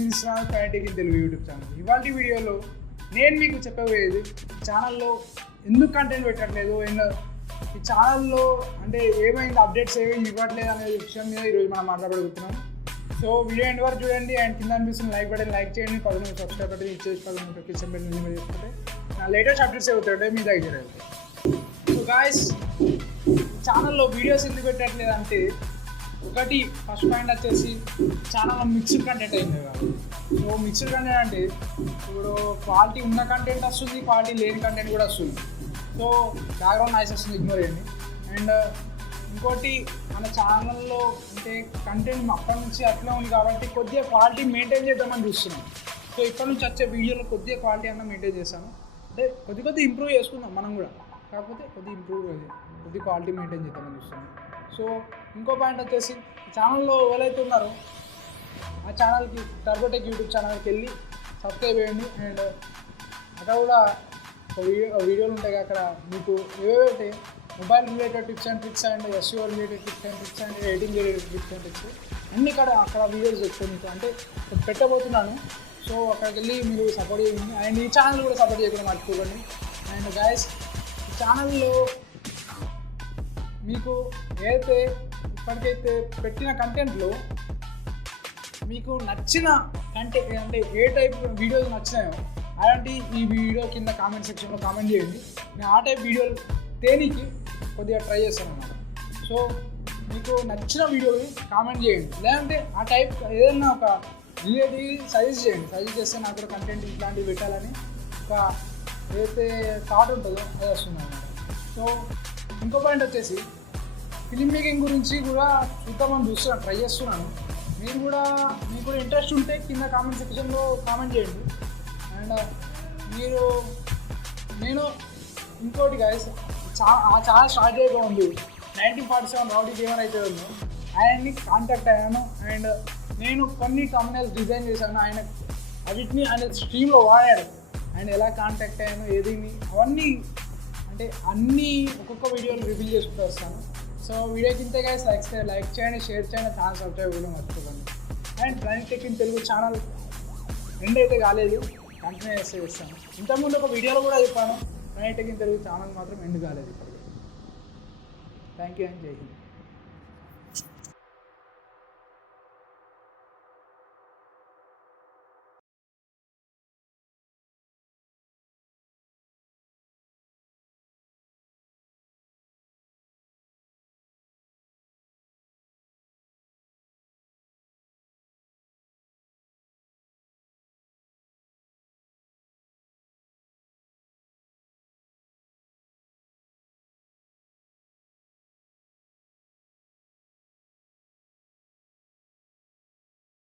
చూస్తున్నాను కైthi Telugu YouTube channel. ఇవాళ వీడియోలో నేను మీకు చెప్పబోయేది ఛానల్లో ఎందుకు కంటెంట్ పెట్టట్లేదు అండ్ ఈ ఛానల్లో అంటే ఏమైంది అప్డేట్స్ ఏమి ఇవ్వట్లేదు అనే విషయం మీద ఈరోజు మనం మాట్లాడబడుతున్నాం. సో వీడియో ఎండ్ వరకు చూడండి అండ్ కింద అనిపిస్తుంది లైక్ బటన్ లైక్ చేయండి, 10 సబ్స్క్రైబ్ బటన్ ఇచ్చేసి 10 నోటిఫికేషన్ బెల్ మీద చేసుకుంటే నా లేటెస్ట్ అప్డేట్స్ అవుతాయి మీ దగ్గర అవుతాయి. సో గాయస్ ఛానల్లో వీడియోస్ ఎందుకు పెట్టట్లేదు అంటే ఒకటి ఫస్ట్ పాయింట్ వచ్చేసి ఛానల్ మిక్స్డ్ కంటెంట్ అయింది కాదు. సో మిక్స్డ్ కంటెంట్ అంటే ఇప్పుడు క్వాలిటీ ఉన్న కంటెంట్ వస్తుంది, క్వాలిటీ లేని కంటెంట్ కూడా వస్తుంది. సో బ్యాక్గ్రౌండ్ నాయిస్ వస్తుంది, ఇగ్నోర్ చేయండి. అండ్ ఇంకోటి మన ఛానల్లో అంటే కంటెంట్ అప్పటి నుంచి అట్లా ఉంది కాబట్టి కొద్దిగా క్వాలిటీ మెయింటైన్ చేద్దామని చూస్తున్నాం. సో ఇప్పటి నుంచి వచ్చే వీడియోలో కొద్దిగా క్వాలిటీ అన్న మెయింటైన్ చేస్తాను, అంటే కొద్ది ఇంప్రూవ్ చేసుకుందాం మనం కూడా, కాకపోతే కొద్ది క్వాలిటీ మెయింటైన్ చేద్దామని చూస్తున్నాం. సో ఇంకో పాయింట్ వచ్చేసి ఛానల్లో ఎవరైతే ఉన్నారో ఆ ఛానల్కి టర్బోటెక్ యూట్యూబ్ ఛానల్కి వెళ్ళి సబ్స్క్రైబ్ చేయండి. అండ్ అక్కడ కూడా వీడియోలు ఉంటాయి, అక్కడ మీకు ఏవైతే mobile related tips and tricks and SEO related tips and tricks and editing related tips and tricks అన్నీ అక్కడ వీడియోస్ ఎక్కువ మీకు అంటే పెట్టబోతున్నాను. సో అక్కడికి వెళ్ళి మీరు సపోర్ట్ చేయండి అండ్ ఈ ఛానల్ కూడా సపోర్ట్ చేయకుండా మర్చిపోకండి. అండ్ గాయస్ ఈ ఛానల్లో మీకు ఏదైతే ఇప్పటికైతే పెట్టిన కంటెంట్లో మీకు నచ్చిన కంటెంట్ అంటే ఏ టైప్ వీడియోస్ నచ్చినాయో అలాంటి ఈ వీడియో కింద కామెంట్ సెక్షన్లో కామెంట్ చేయండి. నేను ఆ టైప్ వీడియోలు తేనికి కొద్దిగా ట్రై చేస్తాను అన్నమాట. సో మీకు నచ్చిన వీడియోని కామెంట్ చేయండి, లేదంటే ఆ టైప్ ఏదైనా ఒక రిలేటివ్ సజెస్ట్ చేయండి. సజెస్ట్ చేస్తే నాకు కూడా కంటెంట్ ఇట్లాంటివి పెట్టాలని ఒక ఏదైతే థాట్ ఉంటుందో అది వస్తుంది అన్నమాట. సో ఇంకో పాయింట్ వచ్చేసి ఫిలిం మేకింగ్ గురించి కూడా చూద్దామని చూస్తున్నాను, ట్రై చేస్తున్నాను. మీకు కూడా ఇంట్రెస్ట్ ఉంటే కింద కామెంట్ సెక్షన్లో కామెంట్ చేయండి. అండ్ నేను ఇంకోటి గాయస్ ఆ ఛానల్ స్టార్ట్ చేయగా ఉంది 1947 rowdygamer అయితే ఉంది, ఆయన్ని కాంటాక్ట్ అయ్యాను. అండ్ నేను కొన్ని thumbnails డిజైన్ చేశాను, వీటిని ఆయన స్ట్రీమ్లో వాడాడు. అండ్ ఎలా కాంటాక్ట్ అయ్యాను ఏదిని అవన్నీ అంటే అన్నీ ఒక్కొక్క వీడియోలు రివీల్ చేసుకుంటూ వస్తాను. సో వీడియో కింద గైస్ లైక్ చేయండి, షేర్ చేయండి, ఛానల్ సబ్స్క్రైబ్ కూడా మర్చిపోకండి. And Praneeth Telugu channel end అయితే కాలేదు, కంటిన్యూ చేస్తాను. ఇంతకుముందు ఒక వీడియోలో కూడా చెప్పాను ప్రణీత్ తెలుగు ఛానల్ మాత్రం ఎండ్ కాలేదు. థ్యాంక్ యూ అండ్ జై హింద్.